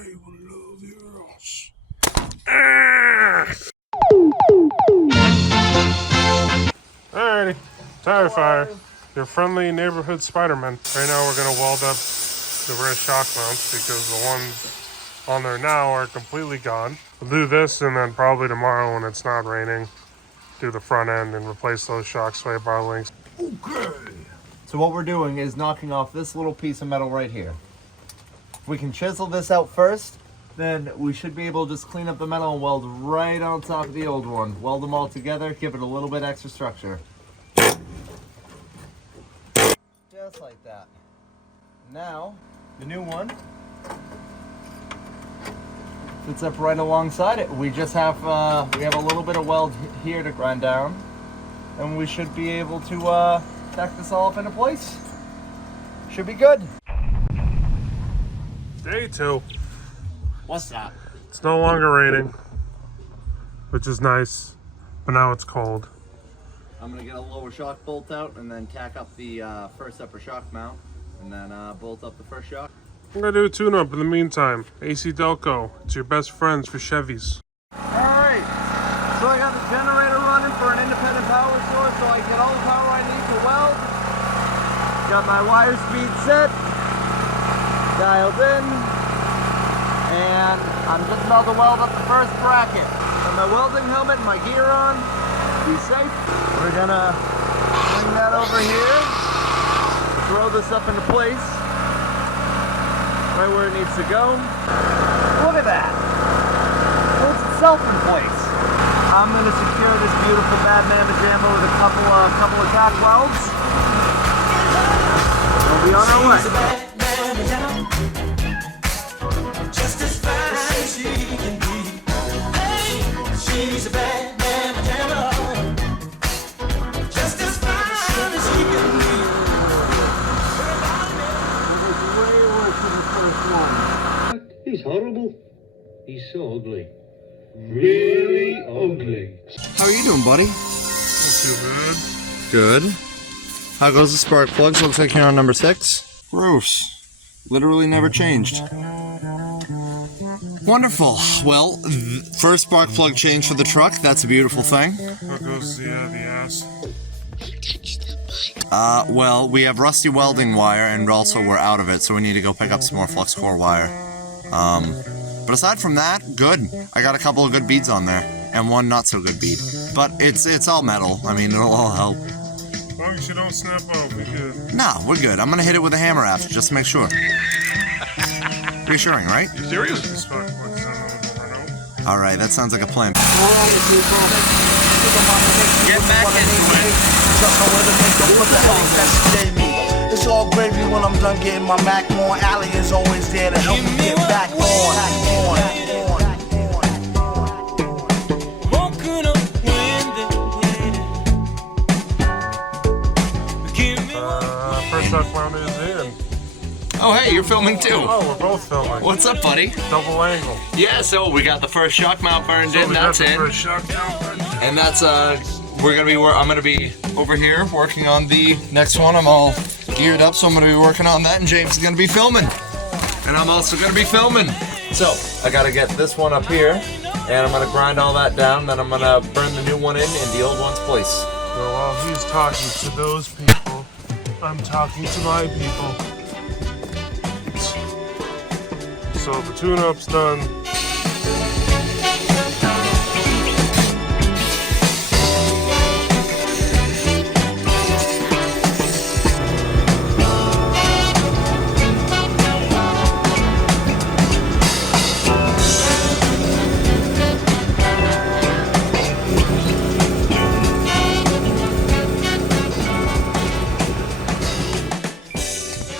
I will love your ass. Alrighty, tire fire. Your friendly neighborhood Spider-Man. Right now we're gonna weld up the rear shock mounts because the ones on there now are completely gone. We'll do this and then probably tomorrow when it's not raining, do the front end and replace those shock sway bar links. Okay. So what we're doing is knocking off this little piece of metal right here. If we can chisel this out first, then we should be able to just clean up the metal and weld right on top of the old one. Weld them all together, give it a little bit extra structure. Just like that. Now, the new one fits up right alongside it. We just have we have a little bit of weld here to grind down, and we should be able to tack this all up into place. Should be good. Day 2. What's that? It's no longer raining, which is nice, but now it's cold. I'm gonna get a lower shock bolt out and then tack up the first upper shock mount, and then bolt up the first shock. I'm gonna do a tune-up in the meantime. AC Delco, it's your best friends for Chevys. Alright, so I got the generator running for an independent power source so I can get all the power I need to weld. Got my wire speed set, dialed in, and I'm just about to weld up the first bracket. Got my welding helmet and my gear on, be safe. We're gonna bring that over here, throw this up into place, right where it needs to go. Look at that, holds itself in place. I'm gonna secure this beautiful bad mamma jamma with a couple of tack welds. We'll be on our way. Just as fine as she can be. Hey, she's a bad mamma jamma. Just as fine as she can be. Way worse than the first one. He's horrible. He's so ugly. Really ugly. How are you doing, buddy? Not too bad. Good. How goes the spark plugs? Looks like you're on number 6. Gross. Literally never changed. Wonderful. Well, first spark plug change for the truck. That's a beautiful thing. How goes the ass? Well, we have rusty welding wire, and also we're out of it, so we need to go pick up some more flux core wire. But aside from that, good. I got a couple of good beads on there, and one not so good bead. But it's all metal. I mean, it'll all help. As long as you don't snap out, we good. Nah, we're good. I'm gonna hit it with a hammer after, just to make sure. Reassuring, right? Serious? This fuck what's over and over. Alright, that sounds like a plan. Get back into it. It's all gravy when I'm done getting my Mac on. Allie is always there to help me get back on. First shock mount is in. Oh, hey, you're filming too. Oh, we're both filming. What's up, buddy? Double angle. Yeah, so we got the first shock mount burned So in. we That's got the in. first shock mount. And that's I'm gonna be over here working on the next one. I'm all geared up, so I'm gonna be working on that, and James is gonna be filming. And I'm also gonna be filming. So I gotta get this one up here, and I'm gonna grind all that down. Then I'm gonna burn the new one in the old one's place. So while he's talking to those people, I'm talking to my people. So the tune-up's done.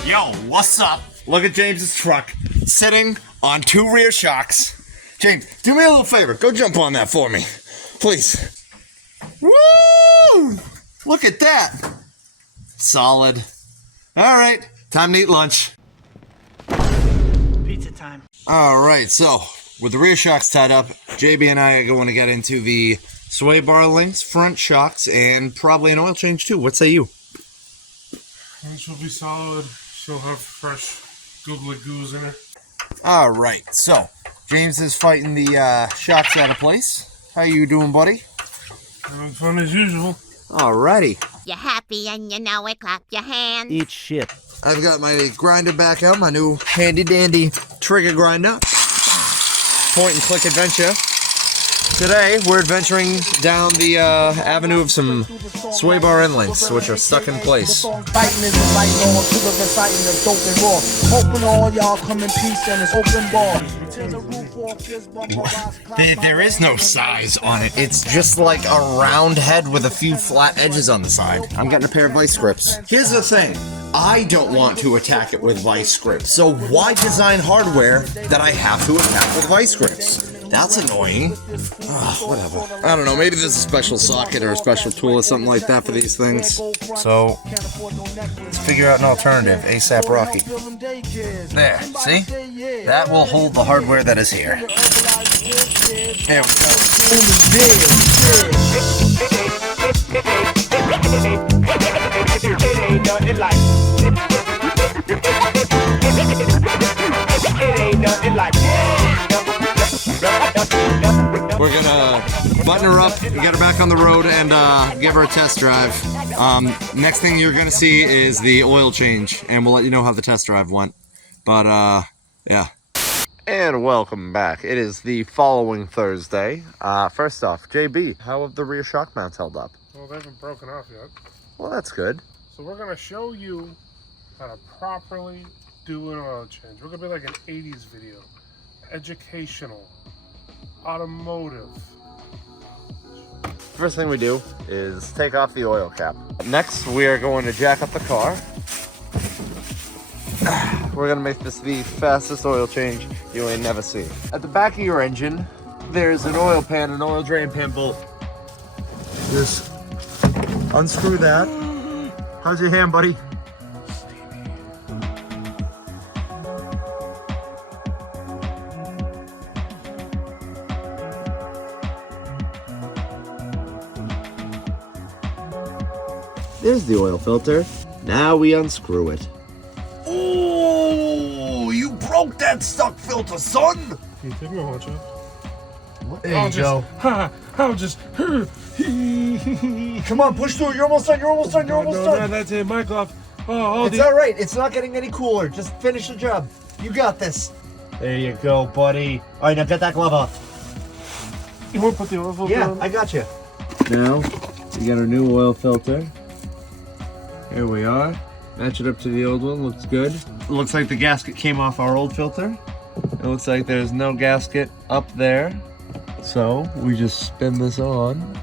Yo, what's up? Look at James's truck sitting on 2 rear shocks. James, do me a little favor. Go jump on that for me, please. Woo! Look at that. Solid. All right, time to eat lunch. Pizza time. All right, so with the rear shocks tied up, JB and I are going to get into the sway bar links, front shocks, and probably an oil change too. What say you? This will be solid. She'll have fresh googly goos in it. All right, so James is fighting the shocks out of place. How you doing, buddy? Having fun as usual. Alrighty. You're happy and you know it, clap your hands. Eat shit. I've got my grinder back out, my new handy dandy trigger grinder. Point and click adventure. Today, we're adventuring down the avenue of some sway bar end links, which are stuck in place. Fighting is a light on to the reciting of dope and raw. Hoping all y'all come in peace and it's open bar. There is no size on it. It's just like a round head with a few flat edges on the side. I'm getting a pair of vice grips. Here's the thing. I don't want to attack it with vice grips. So why design hardware that I have to attack with vice grips? That's annoying. Whatever. I don't know. Maybe there's a special socket or a special tool or something like that for these things. So, let's figure out an alternative. ASAP Rocky. There. See? That will hold the hardware that is here. There we We're gonna button her up, get her back on the road, and give her a test drive. Next thing you're gonna see is the oil change, and we'll let you know how the test drive went. But yeah. And welcome back. It is the following Thursday. First off, JB, how have the rear shock mounts held up? Well, they haven't broken off yet. Well, that's good. So we're gonna show you how to properly do an oil change. We're gonna be like an 80s video. Educational. Automotive. First thing we do is take off the oil cap. Next, we are going to jack up the car. We're gonna make this the fastest oil change you ain't never seen. At the back of your engine, there's an oil pan, an oil drain pan bolt. Just unscrew that. How's your hand, buddy? There's the oil filter. Now we unscrew it. Oh, you broke that stuck filter, son! Can you take my watch off? There you go. I'll just. Come on, push through. You're almost done. You're almost done. You're almost No, done. that's it. Mic off. Oh, It's all right. It's not getting any cooler. Just finish the job. You got this. There you go, buddy. All right, now get that glove off. You want to put the oil filter on? I got you. Now, we got our new oil filter. Here we are. Match it up to the old one. Looks good. Looks like the gasket came off our old filter. It looks like there's no gasket up there. So, we just spin this on.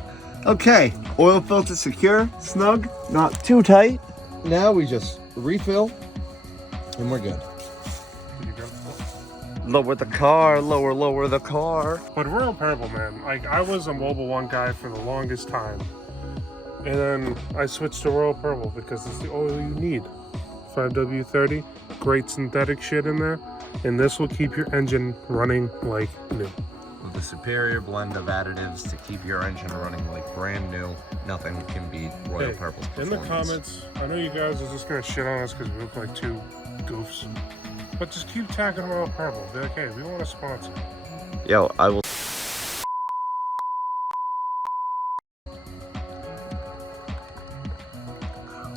Okay, oil filter secure, snug, not too tight. Now we just refill, and we're good. Lower the car, lower the car. But Royal Purple, man, like I was a Mobile One guy for the longest time. And then I switched to Royal Purple because it's the oil you need. 5W30, great synthetic shit in there. And this will keep your engine running like new. With a superior blend of additives to keep your engine running like brand new, nothing can beat Royal Purple's performance. In the comments, I know you guys are just gonna shit on us because we look like two goofs. But just keep tagging Royal Purple. Be like, hey, we want a sponsor. Yo, I will.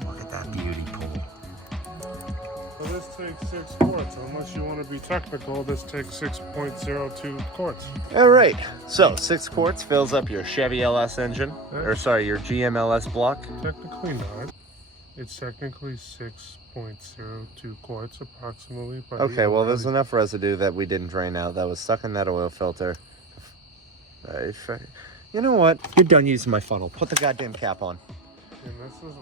Look at that beauty pool. Well, this takes 6 quarts. Unless you want to be technical, this takes 6.02 quarts. All right, so 6 quarts fills up your Chevy LS engine, or sorry, your GM LS block. Technically not. It's technically 6.02 quarts approximately. Okay, well, there's enough residue that we didn't drain out that was stuck in that oil filter. You know what? You're done using my funnel. Put the goddamn cap on. And this is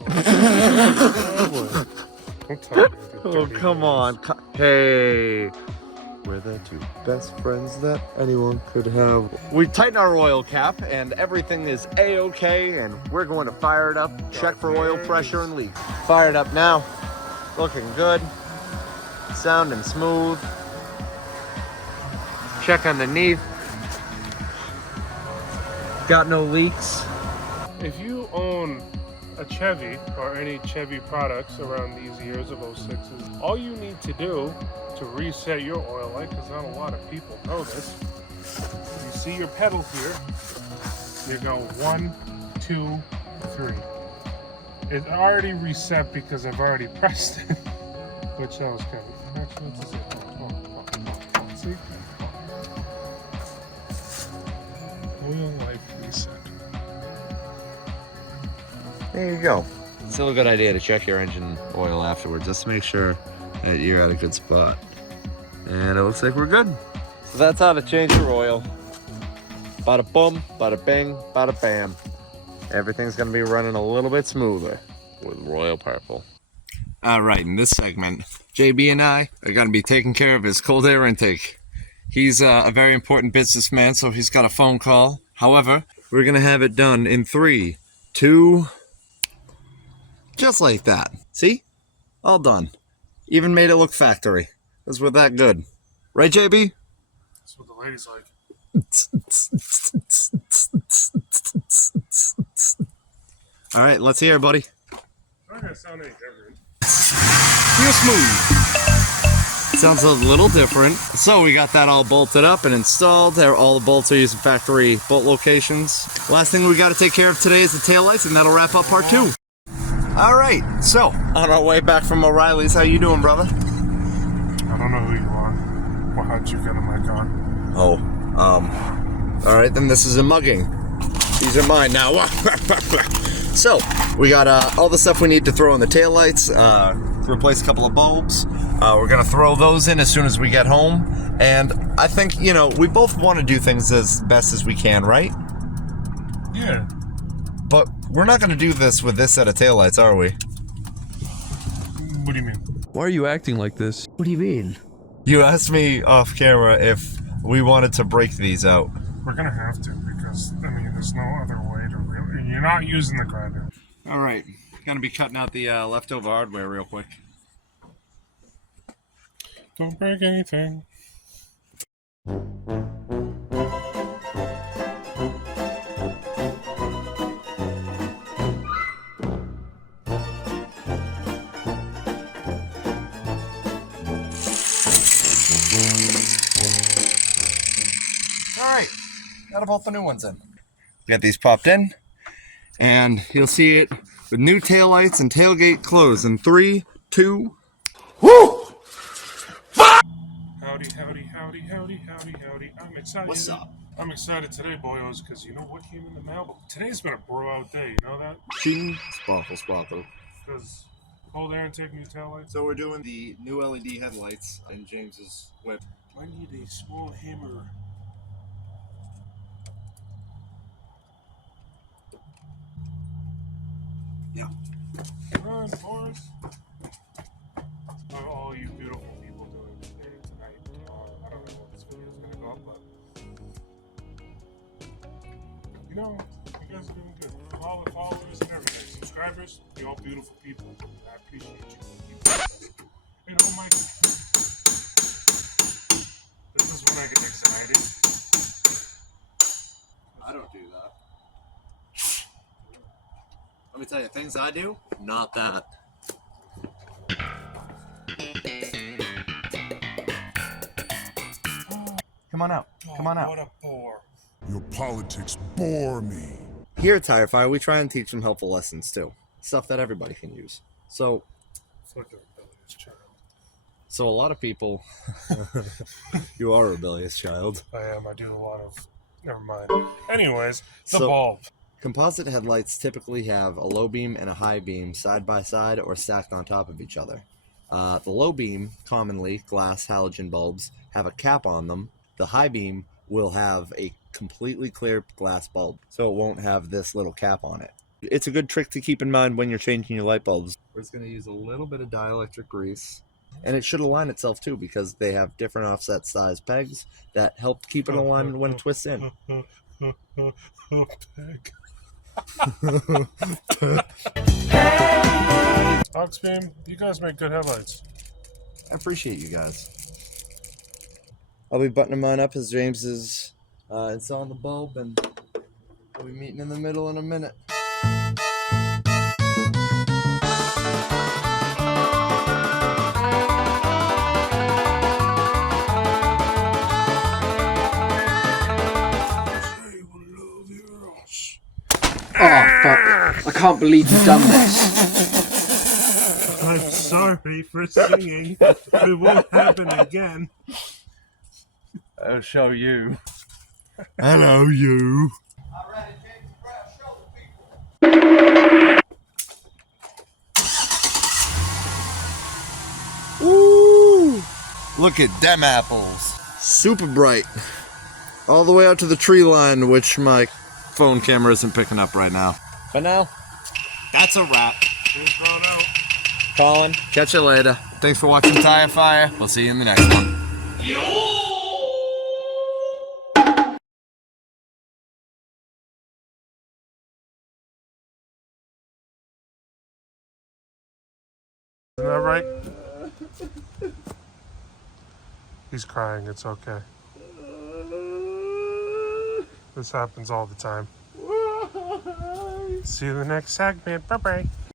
Don't tell me, Oh, come on. Hey. We're the two best friends that anyone could have. We tightened our oil cap and everything is A-okay, and we're going to fire it up, check for oil pressure and leaks. Fired up now. Looking good. Sounding smooth. Check underneath. Got no leaks. If you own a Chevy or any Chevy products around these years of 06s, all you need to do to reset your oil light, because not a lot of people know this, you see your pedal here, you go 1, 2, 3. It's already reset because I've already pressed it, which that was kind of, actually, what's this? See? Oil light reset. There you go. Still a good idea to check your engine oil afterwards, just to make sure that you're at a good spot. And it looks like we're good. So that's how to change your oil. Bada boom, bada bing, bada bam. Everything's gonna be running a little bit smoother with Royal Purple. All right, in this segment, JB and I are gonna be taking care of his cold air intake. He's a very important businessman, so he's got a phone call. However, we're gonna have it done in 3, 2, just like that. See? All done. Even made it look factory. Because we're that good. Right, JB? That's what the ladies like. All right, let's hear it, buddy. Not gonna sound any different. Real smooth. Sounds a little different. So we got that all bolted up and installed. All the bolts are using factory bolt locations. Last thing we got to take care of today is the taillights, and that'll wrap up part 2. All right, so on our way back from O'Reilly's, how you doing, brother? I don't know who you are. Well, how'd you get a mic on? Oh, all right, then this is a mugging. These are mine now. So, we got all the stuff we need to throw in the taillights, replace a couple of bulbs. We're going to throw those in as soon as we get home. And I think, you know, we both want to do things as best as we can, right? Yeah. But we're not going to do this with this set of taillights, are we? What do you mean? Why are you acting like this? What do you mean? You asked me off camera if we wanted to break these out. We're gonna have to, because, I mean, there's no other way to really... You're not using the grinder. All right, gonna be cutting out the leftover hardware real quick. Don't break anything. Alright, got both the new ones in. Got these popped in, and you'll see it with new taillights and tailgate closed in 3, 2, woo! Howdy, howdy, howdy, howdy, howdy, howdy. I'm excited. What's up? I'm excited today, boyos, because you know what came in the mail? Today's been a bro-out day, you know that? Ching, sparkle. Because cold air intake, new taillights. So we're doing the new LED headlights in James's whip. I need a small hammer. Yeah. Run, Forrest. What are all you beautiful people doing today, tonight? I don't know what this video is going to go up, but you know, you guys are doing good. All the followers and everything, subscribers, you're all beautiful people. I appreciate you. You know, Mike, this is when I get excited. I don't do that. Let me tell you, things I do, not that. Come on out. Come on out. What a bore. Your politics bore me. Here at Tire Fire, we try and teach them helpful lessons too. Stuff that everybody can use. So It's like a rebellious child. a lot of people... You are a rebellious child. I am. I do a lot of... Never mind. Anyways, the So- bulb. Composite headlights typically have a low beam and a high beam side by side or stacked on top of each other. The low beam, commonly glass halogen bulbs, have a cap on them. The high beam will have a completely clear glass bulb, so it won't have this little cap on it. It's a good trick to keep in mind when you're changing your light bulbs. We're just going to use a little bit of dielectric grease. And it should align itself too, because they have different offset size pegs that help keep it aligned when it twists in. Peg. Oxbeam, you guys make good headlights. I appreciate you guys. I'll be buttoning mine up as James is installing the bulb, and we'll be meeting in the middle in a minute. I can't believe you've done this. I'm sorry for singing. It won't happen again. I'll show you. Hello, you. Ooh, look at them apples. Super bright. All the way out to the tree line, which my phone camera isn't picking up right now. But now, that's a wrap. Colin, catch you later. Thanks for watching Tire Fire. We'll see you in the next one. Isn't that right? He's crying, it's okay. This happens all the time. See you in the next segment. Bye-bye.